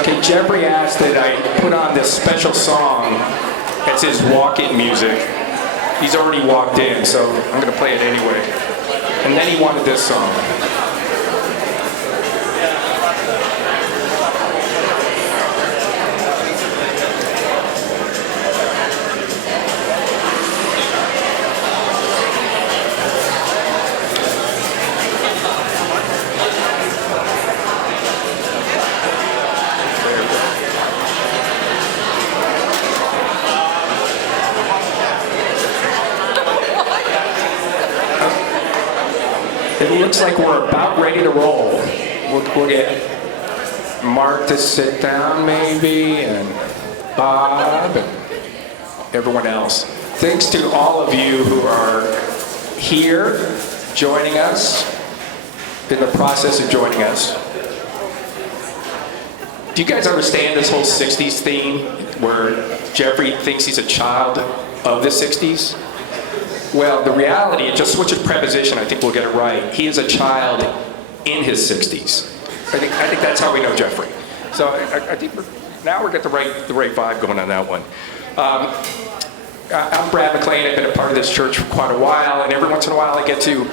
Okay, Jeffrey asked that I put on this special song. It's his walk-in music. He's already walked in, so I'm going to play it anyway. And then he wanted this song. It looks like we're about ready to roll. We'll get Mark to sit down maybe, and Bob, and everyone else. Thanks to all of you who are here joining us, in the process of joining us. Do you guys understand this whole 60s theme where Jeffrey thinks he's a child of the 60s? Well, the reality, just switch a preposition, I think we'll get it right. He is a child in his 60s. I think that's how we know Jeffrey. So I think now we're getting the right vibe going on that one. I'm Brad McLean. I've been a part of this church for quite a while, and every once in a while I get to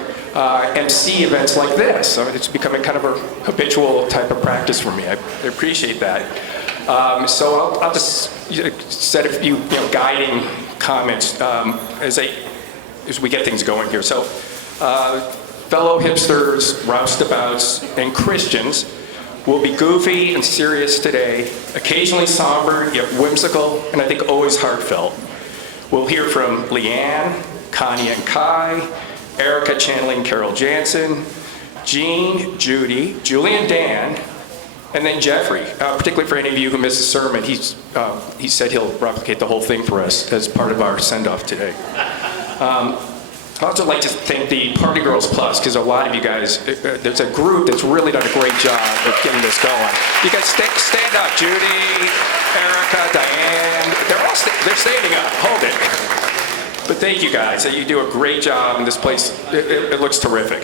MC events like this. So it's becoming kind of a habitual type of practice for me. I appreciate that. So I'll just set a few guiding comments as we get things going here. So, fellow hipsters, roustabouts, and Christians will be goofy and serious today, occasionally somber, yet whimsical, and I think always heartfelt. We'll hear from Leanne, Connie and Kai, Erica channeling Carol Jansen, Jean, Judy, Julie and Dan, and then Jeffrey. Particularly for any of you who missed the sermon, he said he'll replicate the whole thing for us as part of our send-off today. I'd also like to thank the Party Girls Plus, because a lot of you guys, there's a group that's really done a great job of getting this going. You guys stand up. Judy, Erica, Diane, they're standing up. Hold it. But thank you guys. You do a great job, and this place, it looks terrific.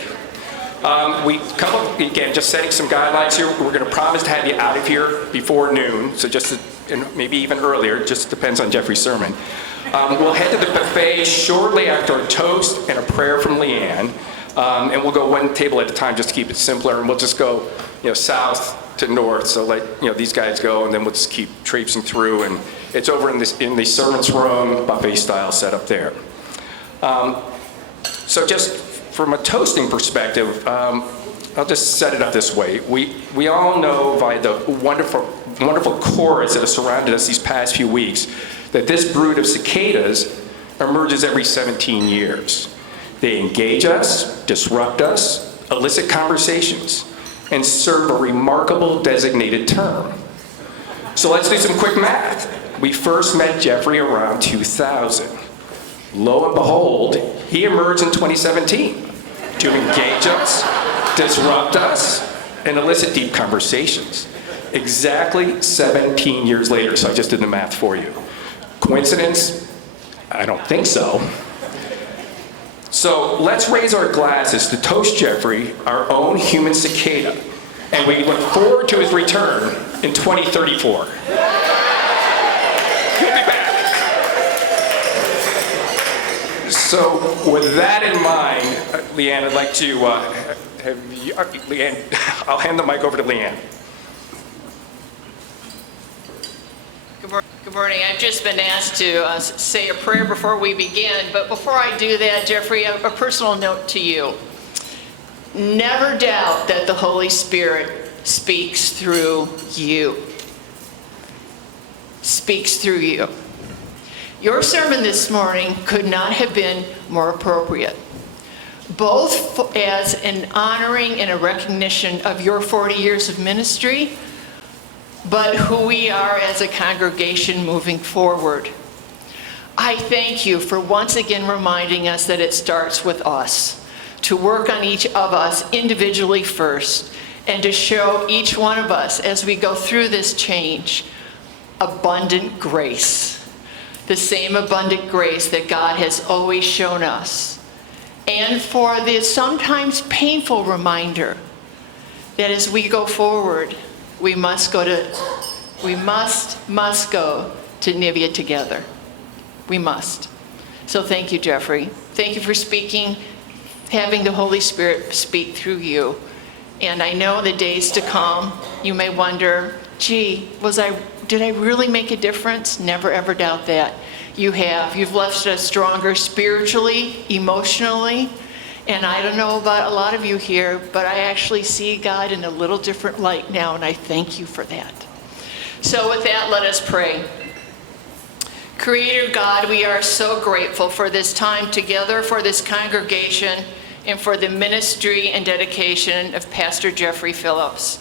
We come up, again, just setting some guidelines here. We're going to promise to have you out of here before noon. So just and maybe even earlier, it just depends on Jeffrey's sermon. We'll head to the buffet shortly after a toast and a prayer from Leanne. And we'll go one table at a time just to keep it simpler, and we'll just go, south to north. So let these guys go, and then we'll just keep traipsing through. And it's over in the servants' room, buffet style set up there. So just from a toasting perspective, I'll just set it up this way. We all know by the wonderful chorus that has surrounded us these past few weeks that this brood of cicadas emerges every 17 years. They engage us, disrupt us, elicit conversations, and serve a remarkable designated term. So let's do some quick math. We first met Jeffrey around 2000. Lo and behold, he emerged in 2017 to engage us, disrupt us, and elicit deep conversations. Exactly 17 years later, so I just did the math for you. Coincidence? I don't think so. So let's raise our glasses to toast Jeffrey, our own human cicada, and we look forward to his return in 2034. He'll be back. So with that in mind, Leanne, I'd like to have you, Leanne, I'll hand the mic over to Leanne. Good morning. I've just been asked to say a prayer before we begin, but before I do that, Jeffrey, a personal note to you. Never doubt that the Holy Spirit speaks through you. Speaks through you. Your sermon this morning could not have been more appropriate, both as an honoring and a recognition of your 40 years of ministry, but who we are as a congregation moving forward. I thank you for once again reminding us that it starts with us, to work on each of us individually first, and to show each one of us as we go through this change, abundant grace. The same abundant grace that God has always shown us. And for the sometimes painful reminder that as we go forward, we must go to Nivea together. We must. So thank you, Jeffrey. Thank you for speaking, having the Holy Spirit speak through you. And I know the days to come, you may wonder, gee, did I really make a difference? Never ever doubt that. You have. You've left us stronger spiritually, emotionally, and I don't know about a lot of you here, but I actually see God in a little different light now, and I thank you for that. So with that, let us pray. Creator God, we are so grateful for this time together, for this congregation, and for the ministry and dedication of Pastor Jeffrey Phillips.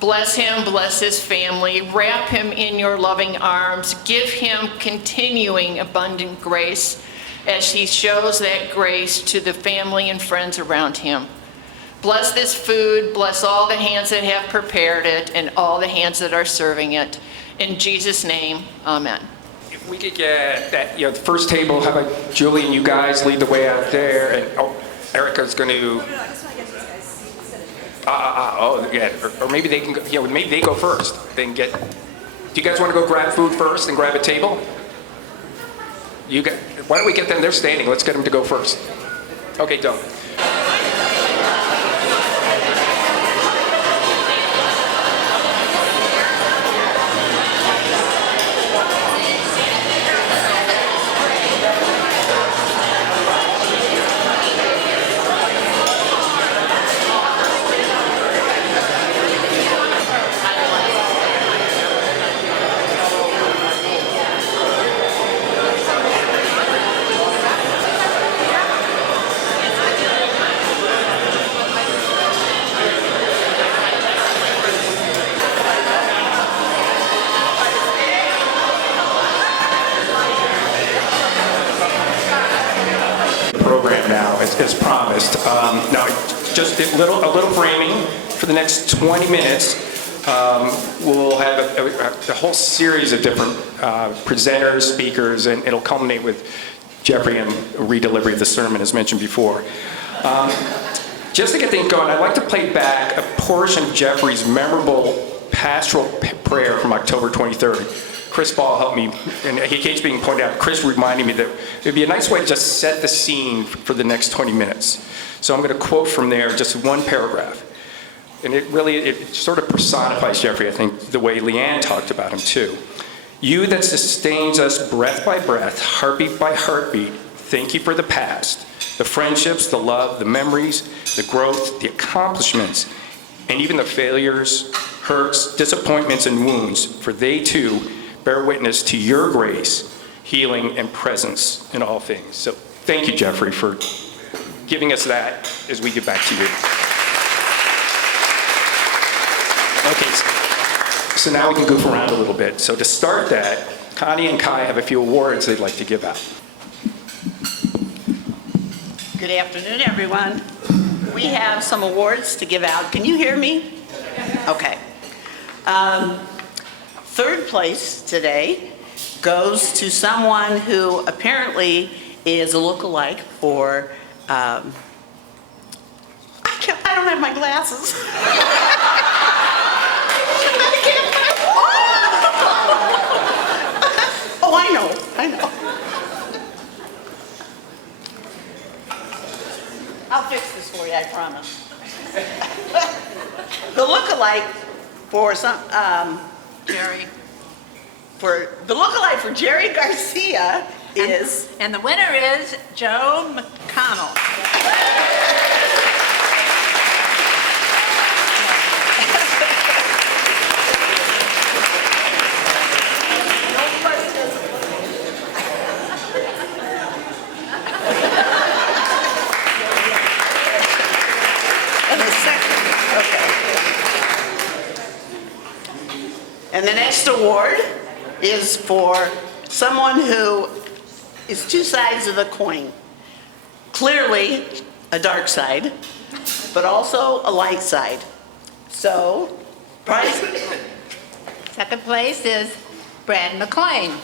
Bless him, bless his family, wrap him in your loving arms, give him continuing abundant grace as he shows that grace to the family and friends around him. Bless this food, bless all the hands that have prepared it and all the hands that are serving it. In Jesus' name, amen. If we could get that, the first table, how about Julie and you guys lead the way out there, and Erica's going to... or maybe they can go, maybe they go first. They can get... Do you guys want to go grab food first and grab a table? Why don't we get them? They're standing. Let's get them to go first. Okay, don't. As promised. Now, just a little framing for the next 20 minutes. We'll have a whole series of different presenters, speakers, and it'll culminate with Jeffrey and redelivery of the sermon, as mentioned before. Just to get things going, I'd like to play back a portion of Jeffrey's memorable pastoral prayer from October 23rd. Chris Ball helped me, and he keeps being pointed out, Chris reminded me that it'd be a nice way to just set the scene for the next 20 minutes. So I'm going to quote from there just one paragraph. And it sort of personifies Jeffrey, I think, the way Leanne talked about him too. You that sustains us breath by breath, heartbeat by heartbeat, thank you for the past, the friendships, the love, the memories, the growth, the accomplishments, and even the failures, hurts, disappointments, and wounds, for they too bear witness to your grace, healing, and presence in all things. So thank you, Jeffrey, for giving us that as we get back to you. Okay, so now we can goof around a little bit. So to start that, Connie and Kai have a few awards they'd like to give out. Good afternoon, everyone. We have some awards to give out. Can you hear me? Okay. Third place today goes to someone who apparently is a lookalike for, I don't have my glasses. Oh, I know. I'll fix this for you, I promise. The lookalike for Jerry Garcia is, And the winner is Joe McConnell. and the next award is for someone who is two sides of a coin. Clearly a dark side, but also a light side. So, prize. Second place is Brad McLean. Thank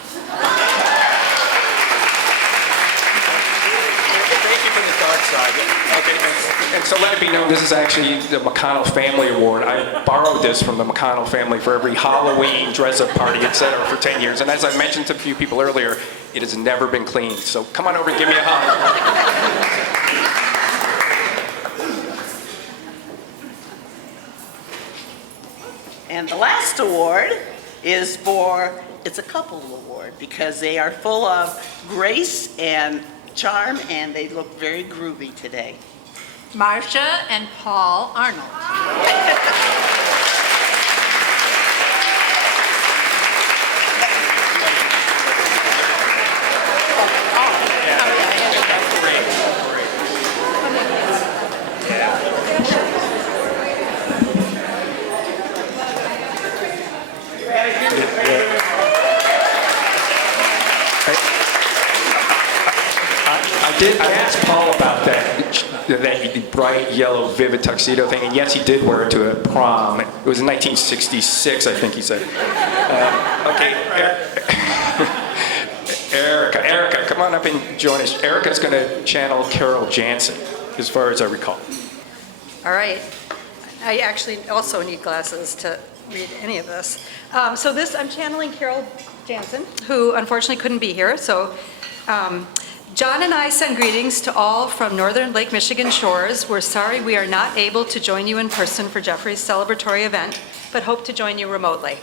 you for the dark side. Okay, and so let it be known, this is actually the McConnell Family Award. I borrowed this from the McConnell family for every Halloween dress-up party, etc., for 10 years. And as I mentioned to a few people earlier, it has never been cleaned. So come on over and give me a hug. And the last award is it's a couple award because they are full of grace and charm and they look very groovy today. Marcia and Paul Arnold. I asked Paul about that bright yellow vivid tuxedo thing, and yes, he did wear it to a prom. It was in 1966, I think he said. Okay, Erica, come on up and join us. Erica's going to channel Carol Jansen, as far as I recall. All right. I actually also need glasses to read any of this. So I'm channeling Carol Jansen, who unfortunately couldn't be here. So John and I send greetings to all from northern Lake Michigan shores. We're sorry we are not able to join you in person for Jeffrey's celebratory event, but hope to join you remotely.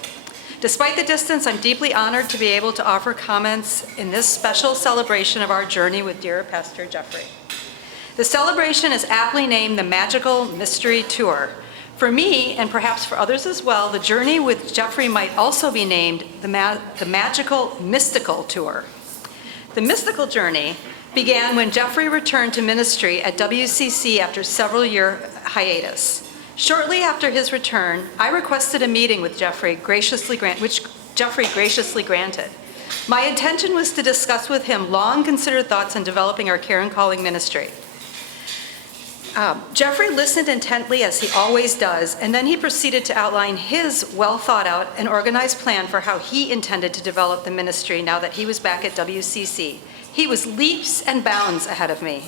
Despite the distance, I'm deeply honored to be able to offer comments in this special celebration of our journey with dear Pastor Jeffrey. The celebration is aptly named the Magical Mystery Tour. For me, and perhaps for others as well, the journey with Jeffrey might also be named the Magical Mystical Tour. The mystical journey began when Jeffrey returned to ministry at WCC after several-year hiatus. Shortly after his return, I requested a meeting with Jeffrey, which Jeffrey graciously granted. My intention was to discuss with him long-considered thoughts on developing our Care and Calling ministry. Jeffrey listened intently, as he always does, and then he proceeded to outline his well-thought-out and organized plan for how he intended to develop the ministry now that he was back at WCC. He was leaps and bounds ahead of me.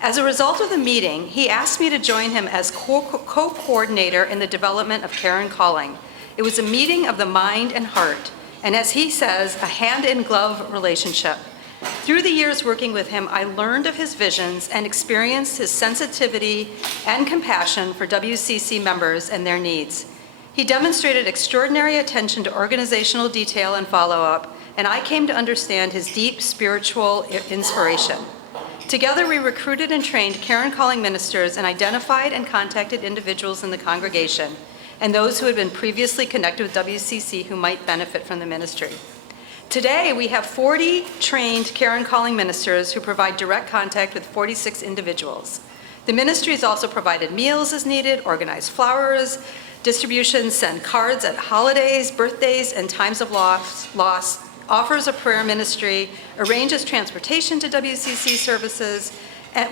As a result of the meeting, he asked me to join him as co-coordinator in the development of Care and Calling. It was a meeting of the mind and heart. and as he says, a hand-in-glove relationship. Through the years working with him, I learned of his visions and experienced his sensitivity and compassion for WCC members and their needs. He demonstrated extraordinary attention to organizational detail and follow-up, and I came to understand his deep spiritual inspiration. Together, we recruited and trained Karen Calling ministers and identified and contacted individuals in the congregation and those who had been previously connected with WCC who might benefit from the ministry. Today, we have 40 trained Karen Calling ministers who provide direct contact with 46 individuals. The ministry has also provided meals as needed, organized flowers, distributions, send cards at holidays, birthdays, and times of loss, offers a prayer ministry, arranges transportation to WCC services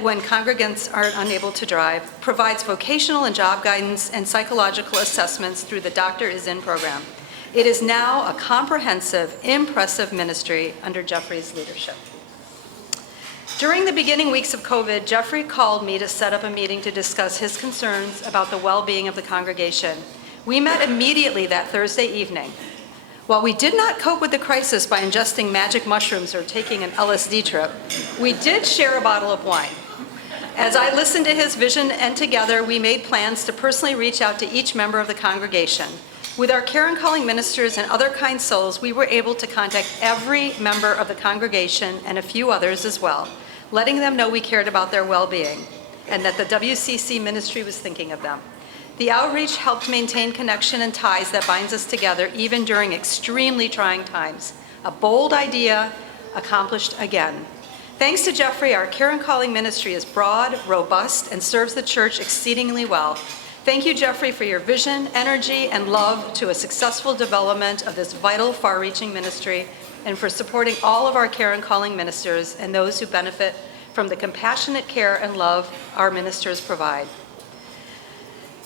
when congregants are unable to drive, provides vocational and job guidance and psychological assessments through the Doctor Is In program. It is now a comprehensive, impressive ministry under Jeffrey's leadership. During the beginning weeks of COVID, Jeffrey called me to set up a meeting to discuss his concerns about the well-being of the congregation. We met immediately that Thursday evening. While we did not cope with the crisis by ingesting magic mushrooms or taking an LSD trip, we did share a bottle of wine. As I listened to his vision and together, we made plans to personally reach out to each member of the congregation. With our Karen Calling ministers and other kind souls, we were able to contact every member of the congregation and a few others as well, letting them know we cared about their well-being and that the WCC ministry was thinking of them. The outreach helped maintain connection and ties that binds us together even during extremely trying times. A bold idea accomplished again. Thanks to Jeffrey, our Karen Calling ministry is broad, robust, and serves the church exceedingly well. Thank you, Jeffrey, for your vision, energy, and love to a successful development of this vital, far-reaching ministry, and for supporting all of our Karen Calling ministers and those who benefit from the compassionate care and love our ministers provide.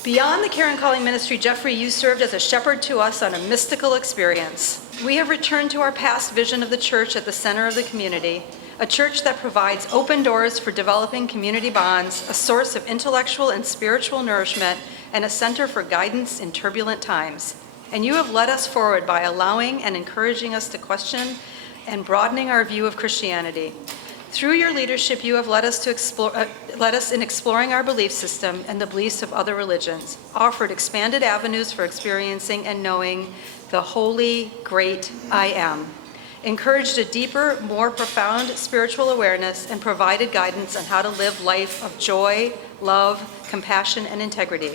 Beyond the Karen Calling ministry, Jeffrey, you served as a shepherd to us on a mystical experience. We have returned to our past vision of the church at the center of the community, a church that provides open doors for developing community bonds, a source of intellectual and spiritual nourishment, and a center for guidance in turbulent times. And you have led us forward by allowing and encouraging us to question and broadening our view of Christianity. Through your leadership, you have led us in exploring our belief system and the beliefs of other religions, offered expanded avenues for experiencing and knowing the holy, great I Am, encouraged a deeper, more profound spiritual awareness, and provided guidance on how to live life of joy, love, compassion, and integrity.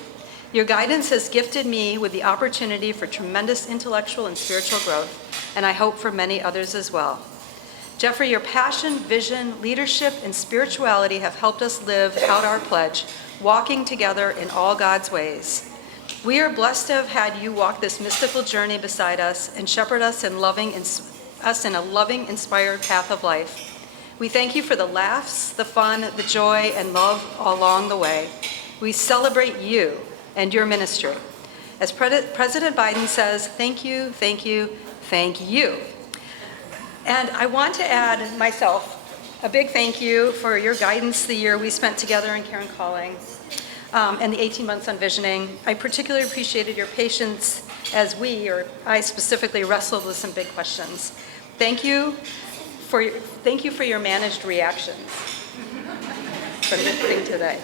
Your guidance has gifted me with the opportunity for tremendous intellectual and spiritual growth, and I hope for many others as well. Jeffrey, your passion, vision, leadership, and spirituality have helped us live out our pledge, walking together in all God's ways. We are blessed to have had you walk this mystical journey beside us and shepherd us in a loving, inspired path of life. We thank you for the laughs, the fun, the joy, and love along the way. We celebrate you and your ministry. As President Biden says, thank you, thank you, thank you. And I want to add myself a big thank you for your guidance the year we spent together in Karen Calling and the 18 months on visioning. I particularly appreciated your patience as I specifically, wrestled with some big questions. Thank you for your managed reactions from the thing today.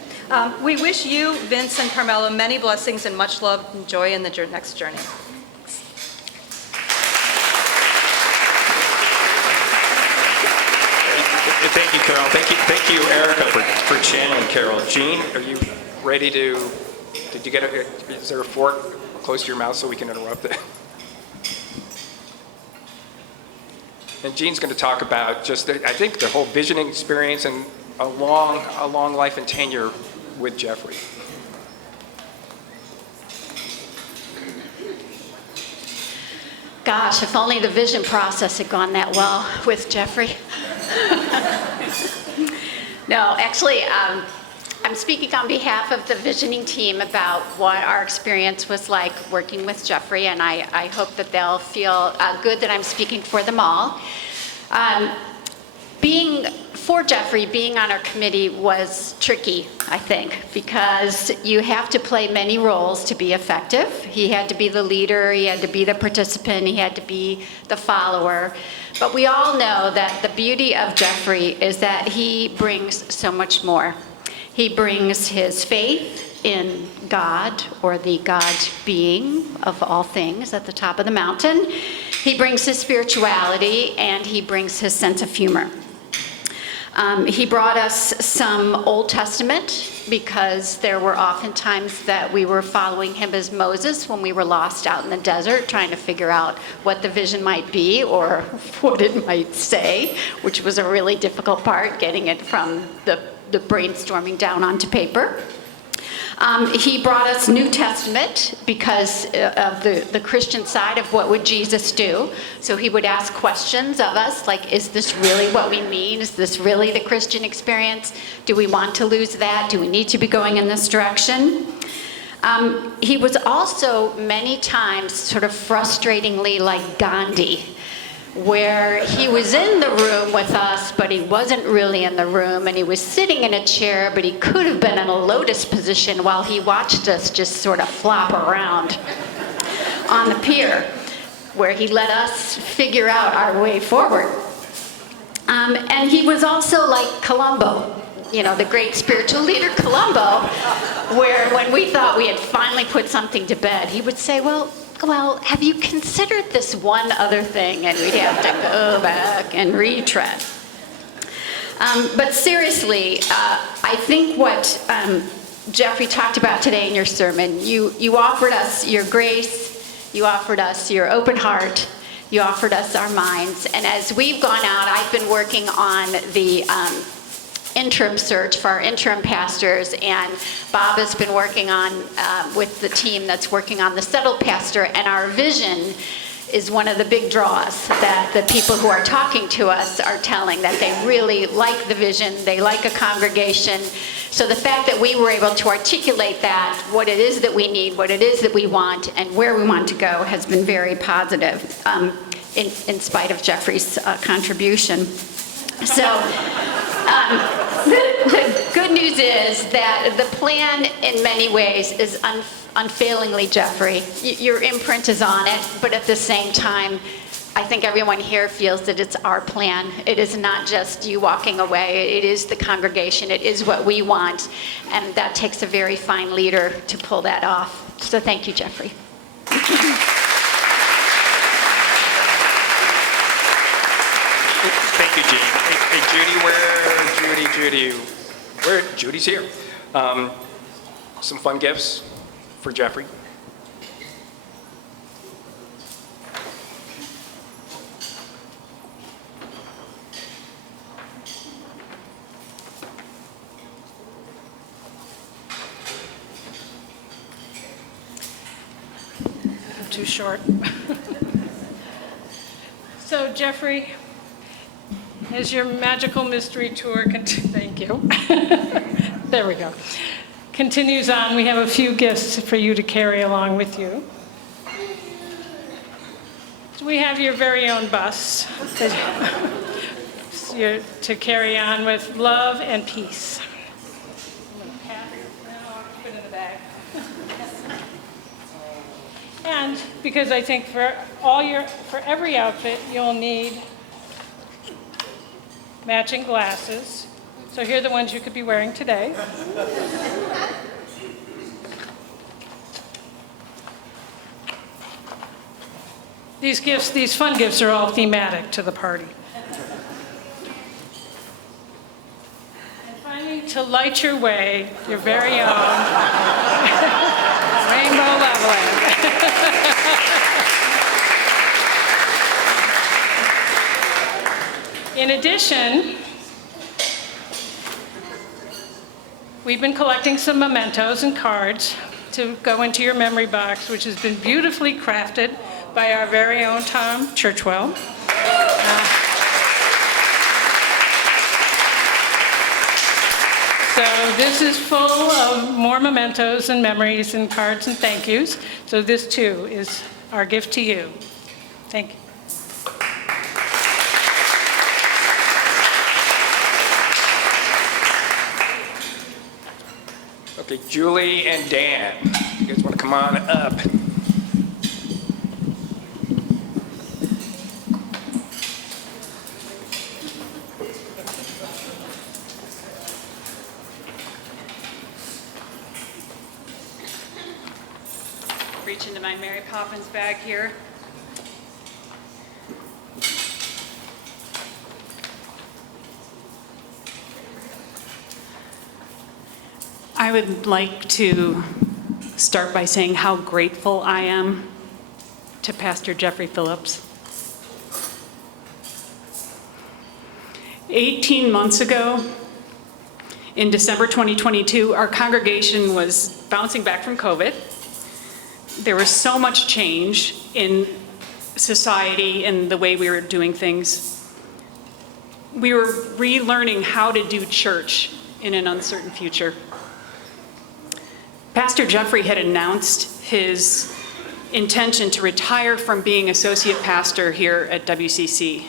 We wish you, Vince and Carmela, many blessings and much love and joy in the next journey. Thank you, Carol. Thank you, Erica, for channeling Carol. Jean, are you ready to? Did you get is there a fork close to your mouth so we can interrupt it? And Jean's going to talk about just, I think, the whole visioning experience and a long life and tenure with Jeffrey. Gosh, if only the vision process had gone that well with Jeffrey. No, actually, I'm speaking on behalf of the visioning team about what our experience was like working with Jeffrey, and I hope that they'll feel good that I'm speaking for them all. Being for Jeffrey, being on our committee was tricky, I think, because you have to play many roles to be effective. He had to be the leader, he had to be the participant, he had to be the follower. But we all know that the beauty of Jeffrey is that he brings so much more. He brings his faith in God, or the God being of all things at the top of the mountain. He brings his spirituality, and he brings his sense of humor. He brought us some Old Testament, because there were often times that we were following him as Moses when we were lost out in the desert, trying to figure out what the vision might be or what it might say, which was a really difficult part, getting it from the brainstorming down onto paper. He brought us New Testament because of the Christian side of what would Jesus do. So he would ask questions of us like, is this really what we mean? Is this really the Christian experience? Do we want to lose that? Do we need to be going in this direction? He was also many times sort of frustratingly like Gandhi, where he was in the room with us, but he wasn't really in the room, and he was sitting in a chair, but he could have been in a lotus position while he watched us just sort of flop around on the pier, where he let us figure out our way forward. And he was also like Columbo, you know, the great spiritual leader Columbo, where when we thought we had finally put something to bed, he would say, well, have you considered this one other thing? And we'd have to go back and retread. But seriously, I think what Jeffrey talked about today in your sermon, you offered us your grace, you offered us your open heart, you offered us our minds. And as we've gone out, I've been working on the interim search for our interim pastors, and Bob has been working on with the team that's working on the settled pastor, and our vision is one of the big draws that the people who are talking to us are telling, that they really like the vision, they like a congregation. So the fact that we were able to articulate that, what it is that we need, what it is that we want, and where we want to go has been very positive, in spite of Jeffrey's contribution. So the good news is that the plan in many ways is unfailingly Jeffrey. Your imprint is on it, but at the same time, I think everyone here feels that it's our plan. It is not just you walking away. It is the congregation. It is what we want. And that takes a very fine leader to pull that off. So thank you, Jeffrey. Thank you, Jean. Hey, Judy, Judy's here. Some fun gifts for Jeffrey. I'm too short. So Jeffrey, as your magical mystery tour, thank you. There we go. Continues on, we have a few gifts for you to carry along with you. So we have your very own bus to carry on with love and peace. I'm going to pat it. No, I'll keep it in the bag. And because I think for every outfit, you'll need matching glasses. So here are the ones you could be wearing today. These gifts, these fun gifts, are all thematic to the party. And finally, to light your way, your very own rainbow leveling. In addition, we've been collecting some mementos and cards to go into your memory box, which has been beautifully crafted by our very own Tom Churchwell. So this is full of more mementos and memories and cards and thank yous. So this too is our gift to you. Thank you. Okay, Julie and Dan, you guys want to come on up? Reach into my Mary Poppins bag here. I would like to start by saying how grateful I am to Pastor Jeffrey Phillips. 18 months ago, in December 2022, our congregation was bouncing back from COVID. There was so much change in society and the way we were doing things. We were relearning how to do church in an uncertain future. Pastor Jeffrey had announced his intention to retire from being associate pastor here at WCC.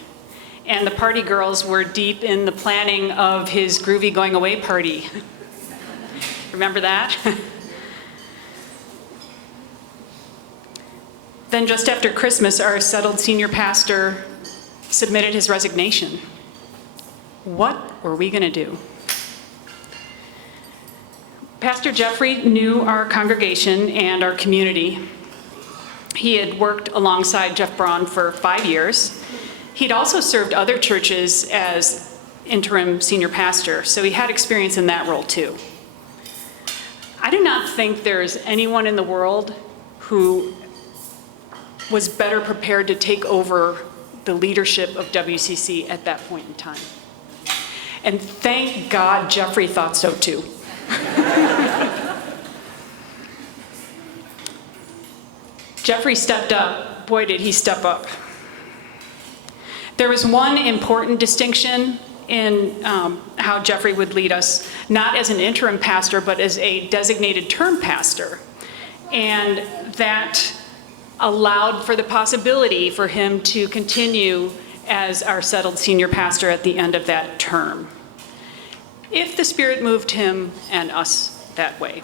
And the party girls were deep in the planning of his groovy going away party. Remember that? Then just after Christmas, our settled senior pastor submitted his resignation. What were we going to do? Pastor Jeffrey knew our congregation and our community. He had worked alongside Jeff Braun for 5 years. He'd also served other churches as interim senior pastor, so he had experience in that role too. I do not think there's anyone in the world who was better prepared to take over the leadership of WCC at that point in time. And thank God Jeffrey thought so too. Jeffrey stepped up. Boy, did he step up. There was one important distinction in how Jeffrey would lead us, not as an interim pastor, but as a designated term pastor. And that allowed for the possibility for him to continue as our settled senior pastor at the end of that term, if the Spirit moved him and us that way.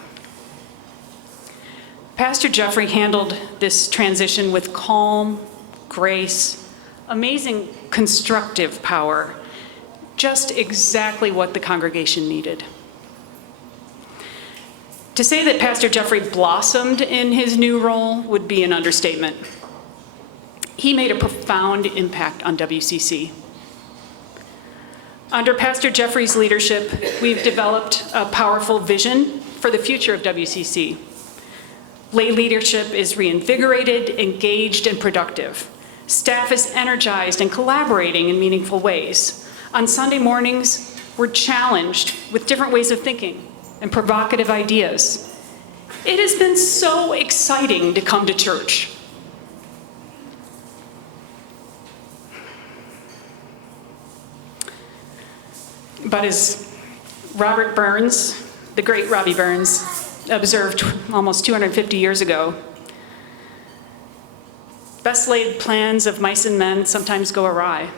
Pastor Jeffrey handled this transition with calm, grace, amazing constructive power, just exactly what the congregation needed. To say that Pastor Jeffrey blossomed in his new role would be an understatement. He made a profound impact on WCC. Under Pastor Jeffrey's leadership, we've developed a powerful vision for the future of WCC. Lay leadership is reinvigorated, engaged, and productive. Staff is energized and collaborating in meaningful ways. On Sunday mornings, we're challenged with different ways of thinking and provocative ideas. It has been so exciting to come to church. But as Robert Burns, the great Robbie Burns, observed almost 250 years ago, best laid plans of mice and men sometimes go awry.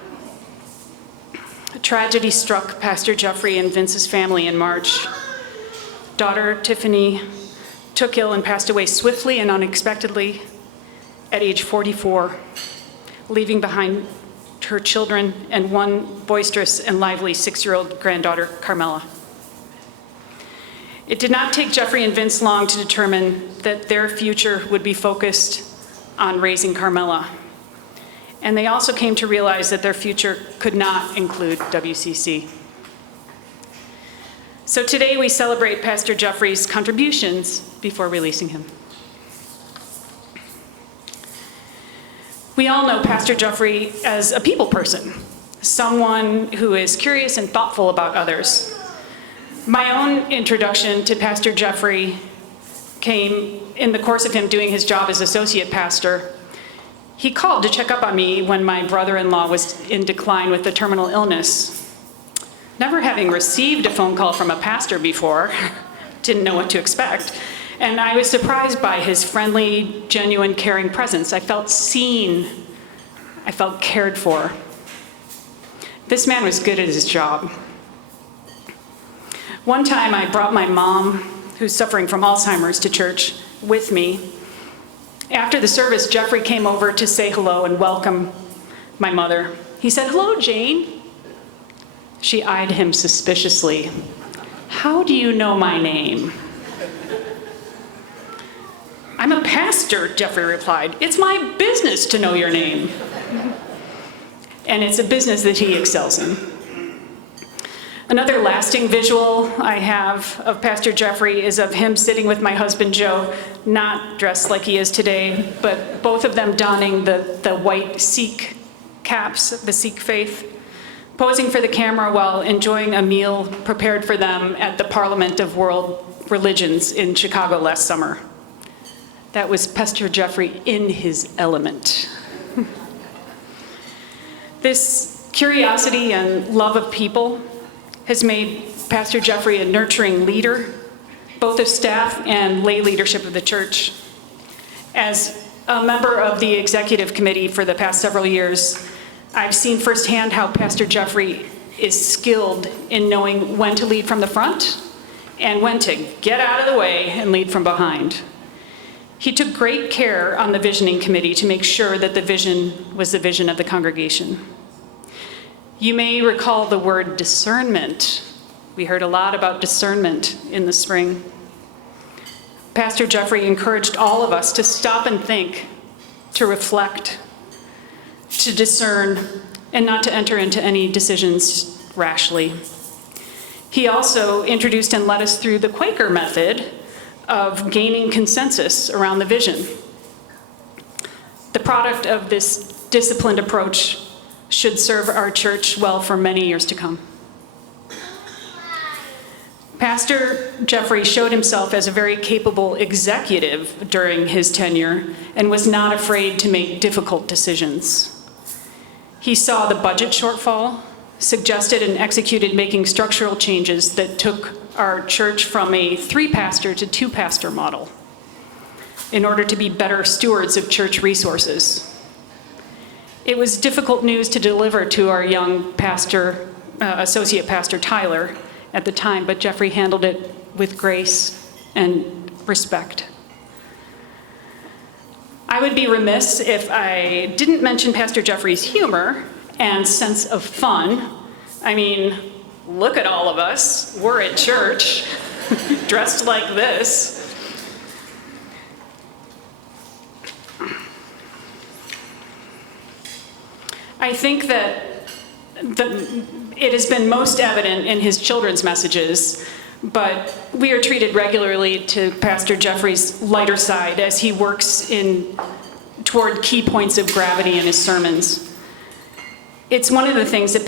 A tragedy struck Pastor Jeffrey and Vince's family in March. Daughter Tiffany took ill and passed away swiftly and unexpectedly at age 44, leaving behind her children and one boisterous and lively 6-year-old granddaughter, Carmela. It did not take Jeffrey and Vince long to determine that their future would be focused on raising Carmela. And they also came to realize that their future could not include WCC. So today we celebrate Pastor Jeffrey's contributions before releasing him. We all know Pastor Jeffrey as a people person, someone who is curious and thoughtful about others. My own introduction to Pastor Jeffrey came in the course of him doing his job as associate pastor. He called to check up on me when my brother-in-law was in decline with a terminal illness. Never having received a phone call from a pastor before, didn't know what to expect. And I was surprised by his friendly, genuine, caring presence. I felt seen. I felt cared for. This man was good at his job. One time I brought my mom who's suffering from Alzheimer's, to church with me. After the service, Jeffrey came over to say hello and welcome my mother. He said, "Hello, Jane." She eyed him suspiciously. "How do you know my name?" "I'm a pastor," Jeffrey replied. "It's my business to know your name." And it's a business that he excels in. Another lasting visual I have of Pastor Jeffrey is of him sitting with my husband Joe, not dressed like he is today, but both of them donning the white Sikh caps, the Sikh faith, posing for the camera while enjoying a meal prepared for them at the Parliament of World Religions in Chicago last summer. That was Pastor Jeffrey in his element. This curiosity and love of people has made Pastor Jeffrey a nurturing leader, both of staff and lay leadership of the church. As a member of the executive committee for the past several years, I've seen firsthand how Pastor Jeffrey is skilled in knowing when to lead from the front and when to get out of the way and lead from behind. He took great care on the visioning committee to make sure that the vision was the vision of the congregation. You may recall the word discernment. We heard a lot about discernment in the spring. Pastor Jeffrey encouraged all of us to stop and think, to reflect, to discern, and not to enter into any decisions rashly. He also introduced and led us through the Quaker method of gaining consensus around the vision. The product of this disciplined approach should serve our church well for many years to come. Pastor Jeffrey showed himself as a very capable executive during his tenure and was not afraid to make difficult decisions. He saw the budget shortfall, suggested and executed making structural changes that took our church from a 3-pastor to 2-pastor model in order to be better stewards of church resources. It was difficult news to deliver to our young pastor, associate pastor Tyler at the time, but Jeffrey handled it with grace and respect. I would be remiss if I didn't mention Pastor Jeffrey's humor and sense of fun. I mean, look at all of us. We're at church, dressed like this. I think that it has been most evident in his children's messages, but we are treated regularly to Pastor Jeffrey's lighter side as he works toward key points of gravity in his sermons. It's one of the things that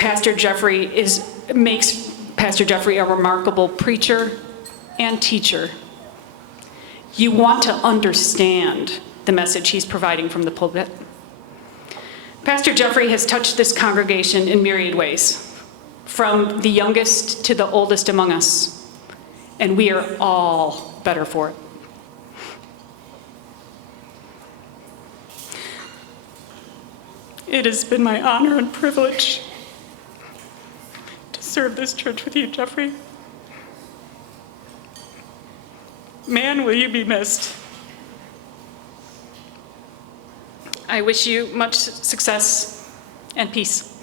makes Pastor Jeffrey a remarkable preacher and teacher. You want to understand the message he's providing from the pulpit. Pastor Jeffrey has touched this congregation in myriad ways, from the youngest to the oldest among us, and we are all better for it. It has been my honor and privilege to serve this church with you, Jeffrey. Man, will you be missed. I wish you much success and peace.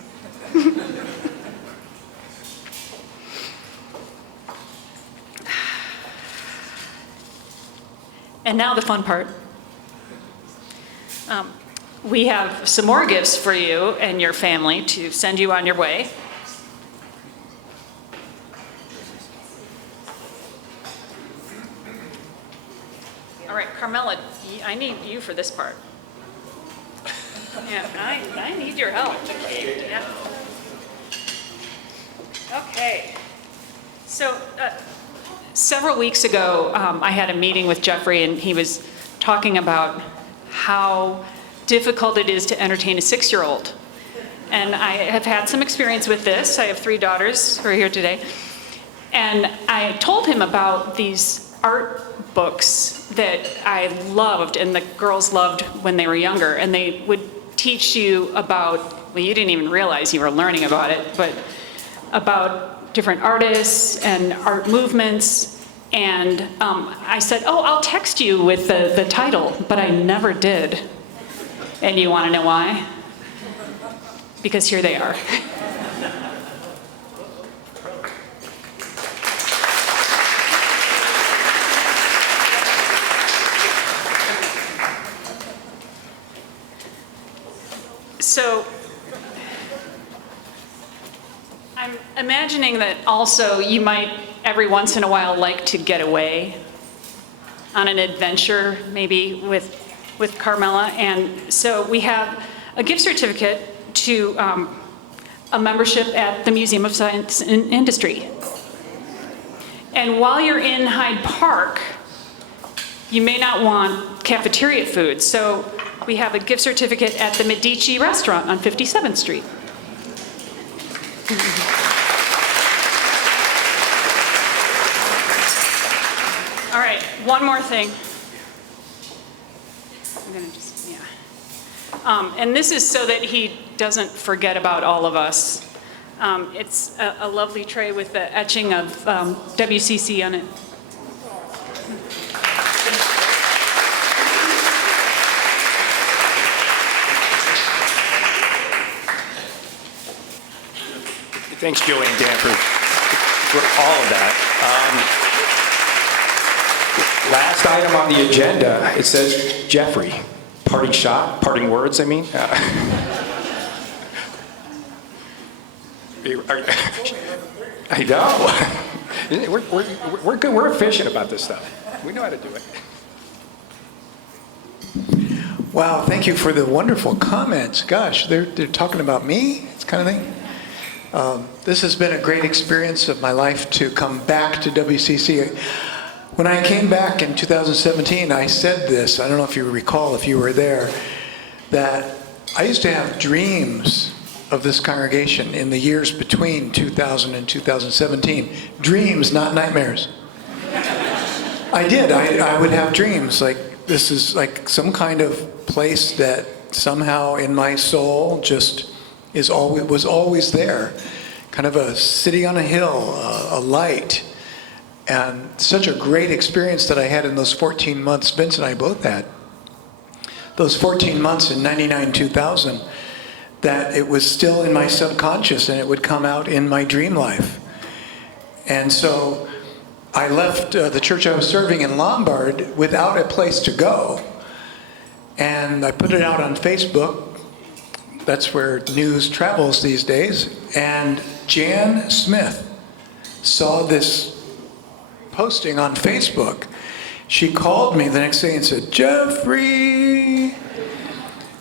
And now the fun part. We have some more gifts for you and your family to send you on your way. All right, Carmela, I need you for this part. Yeah, I need your help. Yeah. Okay. So several weeks ago, I had a meeting with Jeffrey, and he was talking about how difficult it is to entertain a 6-year-old. And I have had some experience with this. I have 3 daughters who are here today. And I told him about these art books that I loved and the girls loved when they were younger. And they would teach you about, well, you didn't even realize you were learning about it, but about different artists and art movements And I said, oh, I'll text you with the title, but I never did. And you want to know why? Because here they are. So I'm imagining that also you might every once in a while like to get away on an adventure, maybe with Carmela. And so we have a gift certificate to a membership at the Museum of Science and Industry. And while you're in Hyde Park, you may not want cafeteria food. So we have a gift certificate at the Medici restaurant on 57th Street. All right, one more thing. I'm gonna just, yeah. And this is so that he doesn't forget about all of us. It's a lovely tray with the etching of WCC on it. Thanks, Joey and Dan, for all of that. Last item on the agenda, it says Jeffrey. Parting shot, parting words, I mean. I know. We're good. We're efficient about this stuff. We know how to do it. Wow, thank you for the wonderful comments. Gosh, they're talking about me, this kind of thing. This has been a great experience of my life to come back to WCC. When I came back in 2017, I said this, I don't know if you recall, if you were there, that I used to have dreams of this congregation in the years between 2000 and 2017. Dreams, not nightmares. I did. I would have dreams like this is like some kind of place that somehow in my soul just was always there. Kind of a city on a hill, a light. And such a great experience that I had in those 14 months, Vince and I both had. Those 14 months in 99, 2000, that it was still in my subconscious and it would come out in my dream life. And so I left the church I was serving in Lombard without a place to go. And I put it out on Facebook. That's where news travels these days. And Jan Smith saw this posting on Facebook. She called me the next day and said, Jeffrey,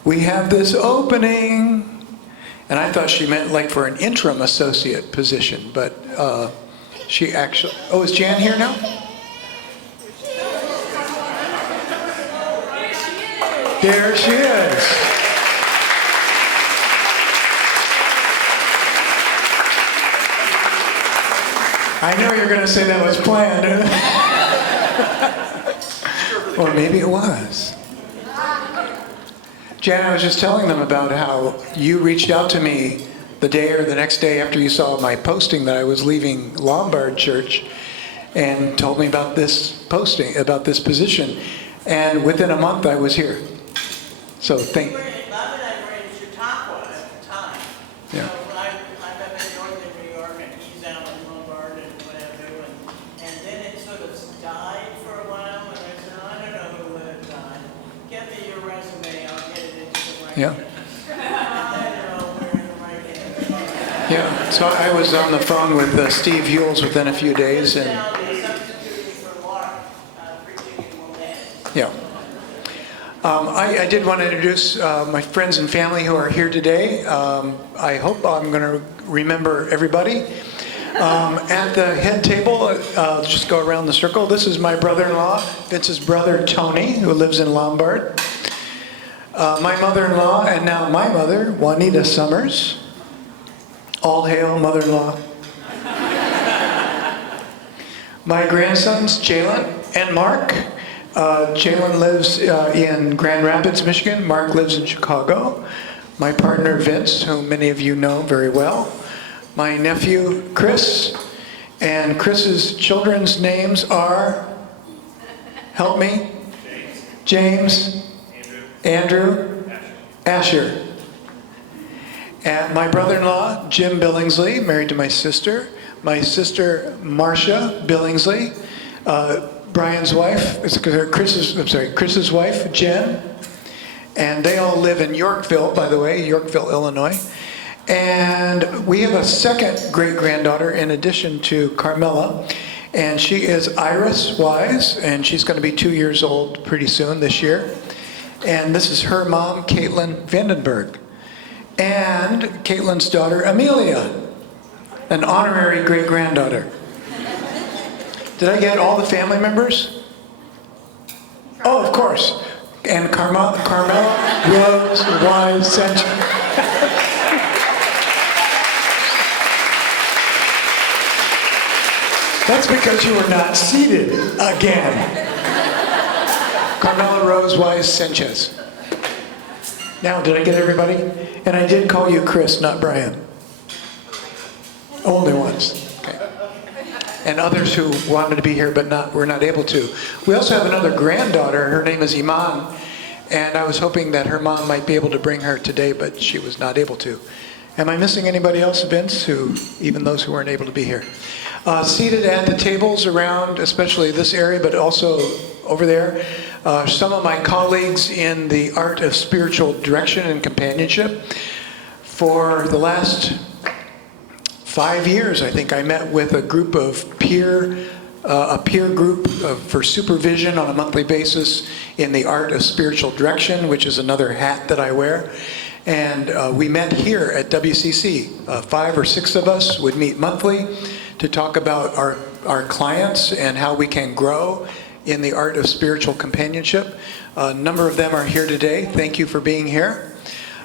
we have this opening. And I thought she meant like for an interim associate position, but she actually, oh, is Jan here now? There she is. I know you're going to say that was planned. Or maybe it was. Jan, I was just telling them about how you reached out to me the day or the next day after you saw my posting that I was leaving Lombard Church and told me about this posting, about this position. And within a month I was here. So thank you. Bob and I were in Chautauqua at the time. Yeah. So I live in northern New York and he's out in Lombard and whatever. And then it sort of died for a while. And I said, I don't know who would have died. Get me your resume, I'll get it into the right Yeah. I know, we're in the right hands. Yeah. So I was on the phone with Steve Hewells within a few days. And Now they substituted for Mark, Virginia Monet. yeah. I did want to introduce my friends and family who are here today. I hope I'm going to remember everybody. At the head table, just go around the circle. This is my brother-in-law, Vince's brother, Tony, who lives in Lombard. My mother-in-law, and now my mother, Juanita Summers. All hail, mother-in-law. My grandsons, Jalen and Mark. Jalen lives in Grand Rapids, Michigan. Mark lives in Chicago. My partner, Vince, whom many of you know very well. My nephew, Chris. And Chris's children's names are, help me? James, Andrew, Asher. And my brother-in-law, Jim Billingsley, married to my sister Marcia Billingsley, Brian's wife, Chris's wife, Jen, and they all live in Yorkville, by the way, Yorkville, Illinois. And we have a second great-granddaughter in addition to Carmela, and she is Iris Wise, and she's going to be 2 years old pretty soon this year. And this is her mom, Caitlin Vandenberg. And Caitlin's daughter, Amelia, an honorary great-granddaughter. Did I get all the family members? Oh, of course. And Carmela Rose Wise Sanchez. That's because you were not seated again. Carmela Rose Wise Sanchez. Now, did I get everybody? And I did call you Chris, not Brian. Only once. Okay. And others who wanted to be here but were not able to. We also have another granddaughter. Her name is Iman. And I was hoping that her mom might be able to bring her today, but she was not able to. Am I missing anybody else, Vince, even those who weren't able to be here? Seated at the tables around, especially this area, but also over there, some of my colleagues in the art of spiritual direction and companionship. For the last 5 years, I think, I met with a group of a peer group for supervision on a monthly basis in the art of spiritual direction, which is another hat that I wear. And we met here at WCC. 5 or 6 of us would meet monthly to talk about our clients and how we can grow in the art of spiritual companionship. A number of them are here today. Thank you for being here.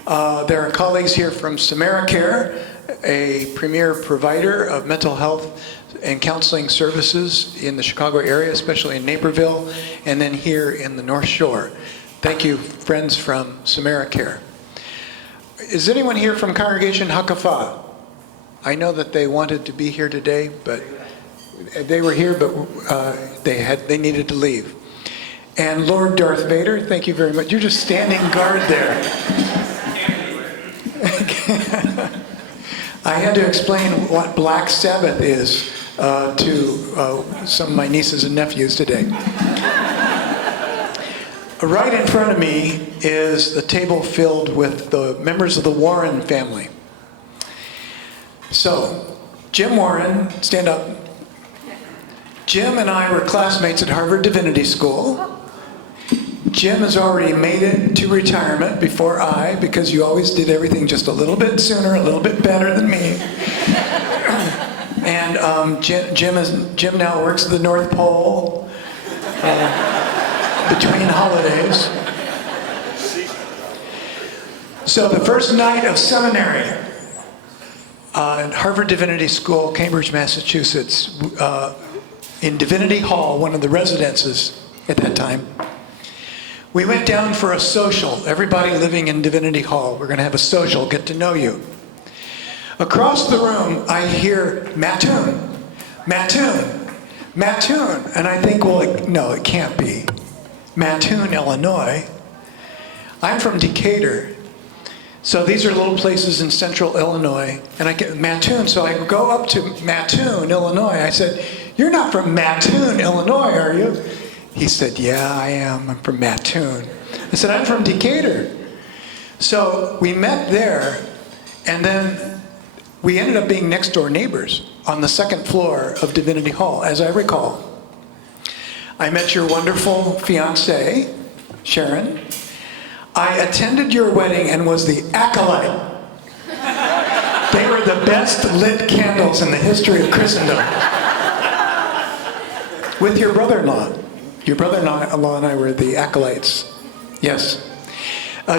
There are colleagues here from SamariCare, a premier provider of mental health and counseling services in the Chicago area, especially in Naperville, and then here in the North Shore. Thank you, friends from SamariCare. Is anyone here from Congregation Hakafah? I know that they wanted to be here today, but they were here, but they needed to leave. And Lord Darth Vader, thank you very much. You're just standing guard there. I had to explain what Black Sabbath is to some of my nieces and nephews today. Right in front of me is a table filled with the members of the Warren family. So, Jim Warren, stand up. Jim and I were classmates at Harvard Divinity School. Jim has already made it to retirement before I, because you always did everything just a little bit sooner, a little bit better than me. And Jim now works at the North Pole between holidays. So the first night of seminary at Harvard Divinity School, Cambridge, Massachusetts, in Divinity Hall, one of the residences at that time, we went down for a social. Everybody living in Divinity Hall, we're going to have a social, get to know you. Across the room, I hear Mattoon, Mattoon, Mattoon. And I think, well, no, it can't be. Mattoon, Illinois. I'm from Decatur. So these are little places in central Illinois. And I get Mattoon, so I go up to Mattoon, Illinois. I said, "You're not from Mattoon, Illinois, are you?" He said, "Yeah, I am. I'm from Mattoon." I said, "I'm from Decatur." So we met there, and then we ended up being next door neighbors on the second floor of Divinity Hall, as I recall. I met your wonderful fiancée, Sharon. I attended your wedding and was the acolyte. They were the best lit candles in the history of Christendom. With your brother-in-law. Your brother-in-law and I were the acolytes. Yes.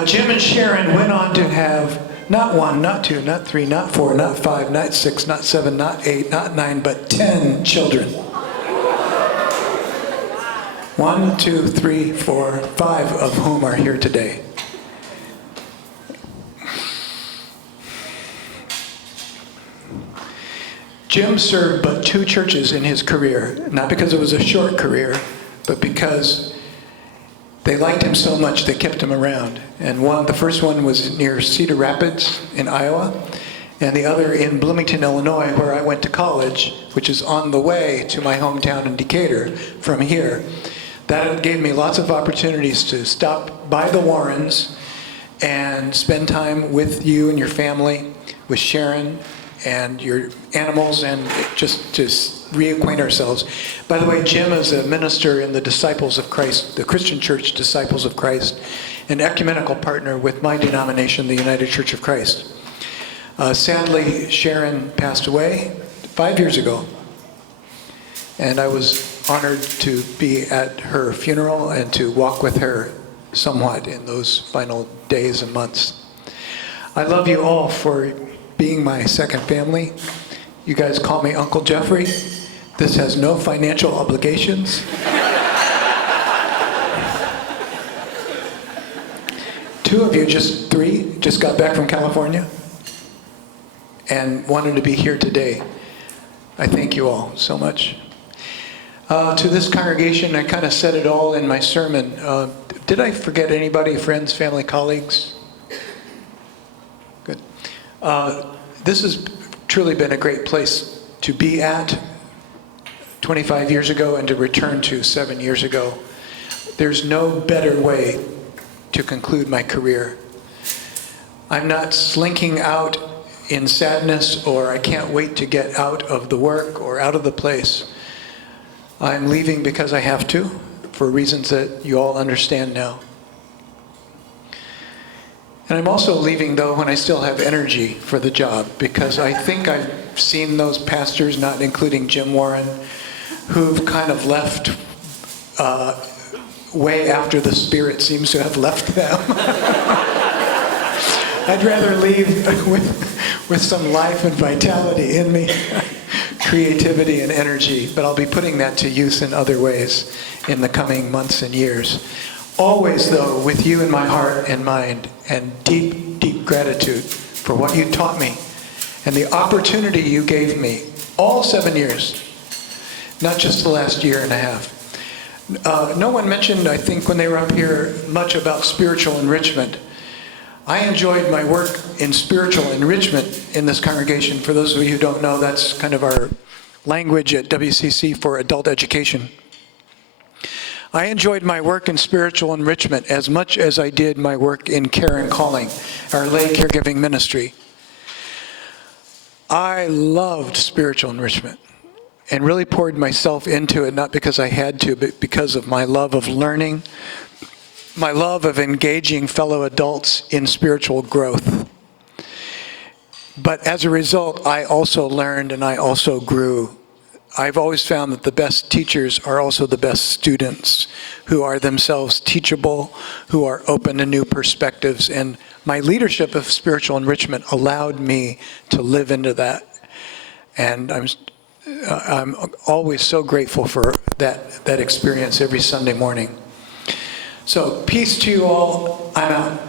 Jim and Sharon went on to have not 1, not 2, not 3, not 4, not 5, not 6, not 7, not 8, not 9, but 10 children. 1, 2, 3, 4, 5 of whom are here today. Jim served but 2 churches in his career, not because it was a short career, but because they liked him so much they kept him around. And the first one was near Cedar Rapids in Iowa, and the other in Bloomington, Illinois, where I went to college, which is on the way to my hometown in Decatur from here. That gave me lots of opportunities to stop by the Warrens and spend time with you and your family, with Sharon and your animals, and just to reacquaint ourselves. By the way, Jim is a minister in the Disciples of Christ, the Christian Church Disciples of Christ, an ecumenical partner with my denomination, the United Church of Christ. Sadly, Sharon passed away 5 years ago, and I was honored to be at her funeral and to walk with her somewhat in those final days and months. I love you all for being my second family. You guys call me Uncle Jeffrey. This has no financial obligations. 2 of you, just 3, just got back from California and wanted to be here today. I thank you all so much. To this congregation, I kind of said it all in my sermon. Did I forget anybody, friends, family, colleagues? Good. This has truly been a great place to be at 25 years ago and to return to 7 years ago. There's no better way to conclude my career. I'm not slinking out in sadness, or I can't wait to get out of the work or out of the place. I'm leaving because I have to, for reasons that you all understand now. And I'm also leaving, though, when I still have energy for the job, because I think I've seen those pastors, not including Jim Warren, who've kind of left way after the Spirit seems to have left them. I'd rather leave with some life and vitality in me, creativity and energy, but I'll be putting that to use in other ways in the coming months and years. Always, though, with you in my heart and mind, and deep, deep gratitude for what you taught me and the opportunity you gave me all 7 years, not just the last year and a half. No one mentioned, I think, when they were up here, much about spiritual enrichment. I enjoyed my work in spiritual enrichment in this congregation. For those of you who don't know, that's kind of our language at WCC for adult education. I enjoyed my work in spiritual enrichment as much as I did my work in care and calling, our lay caregiving ministry. I loved spiritual enrichment and really poured myself into it, not because I had to, but because of my love of learning, my love of engaging fellow adults in spiritual growth. But as a result, I also learned and I also grew. I've always found that the best teachers are also the best students, who are themselves teachable, who are open to new perspectives. And my leadership of spiritual enrichment allowed me to live into that. And I'm always so grateful for that experience every Sunday morning. So peace to you all. I'm out.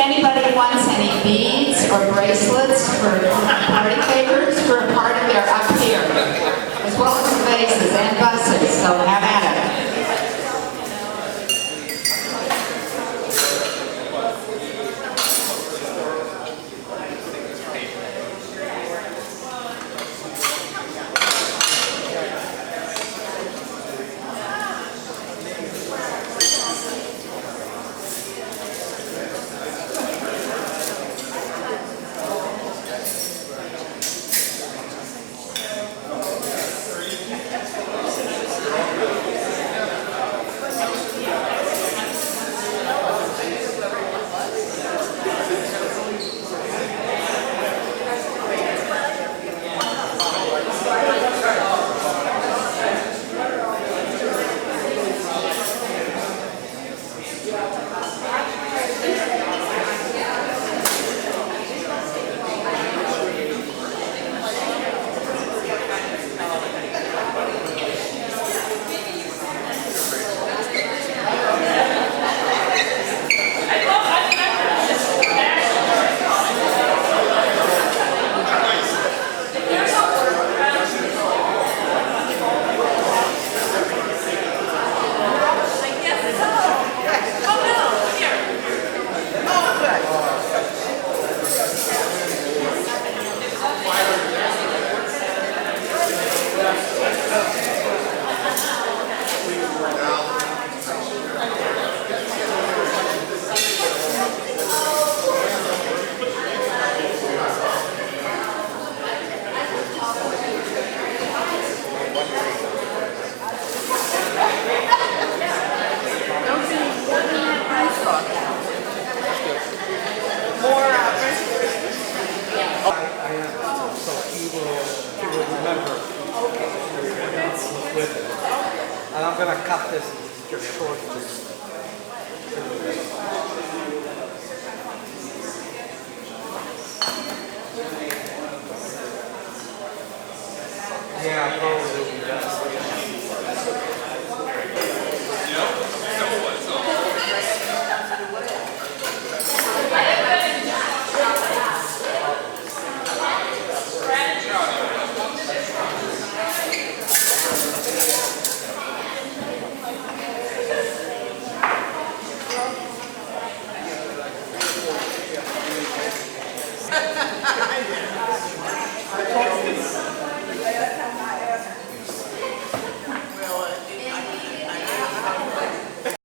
anybody wants any beads or bracelets for party favors, for a part of their up here, as well as vases and buses, so have at it. And I'm going to cut this just short. Yeah, probably.